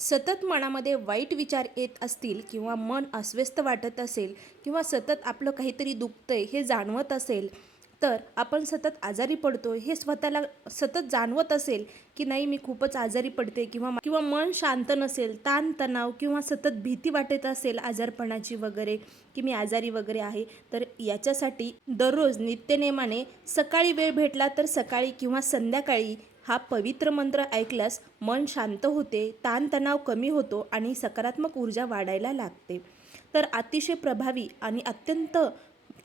सतत मनामध्ये वाईट विचार येत असतील किंवा मन अस्वस्थ वाटत असेल किंवा सतत आपलं काहीतरी दुखतंय हे जाणवत असेल, तर आपण सतत आजारी पडतो हे स्वतःला सतत जाणवत असेल की नाही मी खूपच आजारी पडते किंवा किंवा मन शांत नसेल, ताणतणाव किंवा सतत भीती वाटत असेल आजारपणाची वगैरे की मी आजारी वगैरे आहे, तर याच्यासाठी दररोज नित्यनेमाने सकाळी वेळ भेटला तर सकाळी किंवा संध्याकाळी हा पवित्र मंत्र ऐकल्यास मन शांत होते, ताणतणाव कमी होतो आणि सकारात्मक ऊर्जा वाढायला लागते. तर अतिशय प्रभावी आणि अत्यंत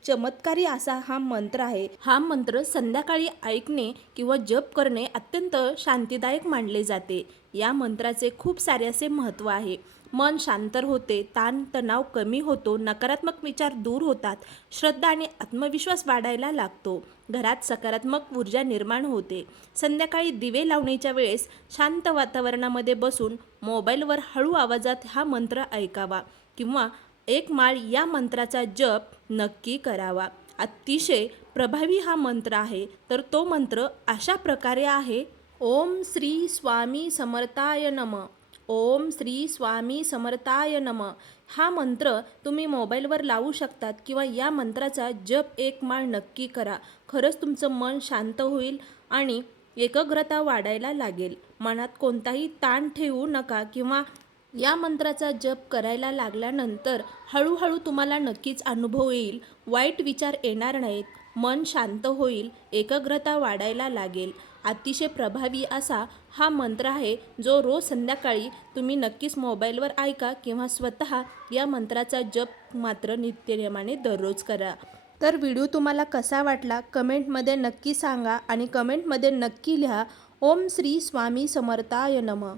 चमत्कारी असा हा मंत्र आहे. हा मंत्र संध्याकाळी ऐकणे किंवा जप करणे अत्यंत शांतीदायक मानले जाते. या मंत्राचे खूप सारे असे महत्त्व आहे. मन शांत होते, ताणतणाव कमी होतो, नकारात्मक विचार दूर होतात, श्रद्धा आणि आत्मविश्वास वाढायला लागतो, घरात सकारात्मक ऊर्जा निर्माण होते. संध्याकाळी दिवे लावण्याच्या वेळेस शांत वातावरणामध्ये बसून मोबाईलवर हळू आवाजात हा मंत्र ऐकावा किंवा एक माळ या मंत्राचा जप नक्की करावा. अतिशय प्रभावी हा मंत्र आहे. तर तो मंत्र अशा प्रकारे आहे: ओम श्री स्वामी समर्थाय नमः. ओम श्री स्वामी समर्थाय नमः. हा मंत्र तुम्ही मोबाईलवर लावू शकतात किंवा या मंत्राचा जप एक माळ नक्की करा. खरंच तुमचं मन शांत होईल आणि एकाग्रता वाढायला लागेल. मनात कोणताही ताण ठेवू नका किंवा या मंत्राचा जप करायला लागल्यानंतर हळूहळू तुम्हाला नक्कीच अनुभव येईल. वाईट विचार येणार नाहीत, मन शांत होईल, एकाग्रता वाढायला लागेल. अतिशय प्रभावी असा हा मंत्र आहे, जो रोज संध्याकाळी तुम्ही नक्कीच मोबाईलवर ऐका किंवा स्वतः या मंत्राचा जप मात्र नित्यनेमाने दररोज करा. तर व्हिडिओ तुम्हाला कसा वाटला कमेंटमध्ये नक्की सांगा आणि कमेंटमध्ये नक्की लिहा. ओम श्री स्वामी समर्थाय नमः.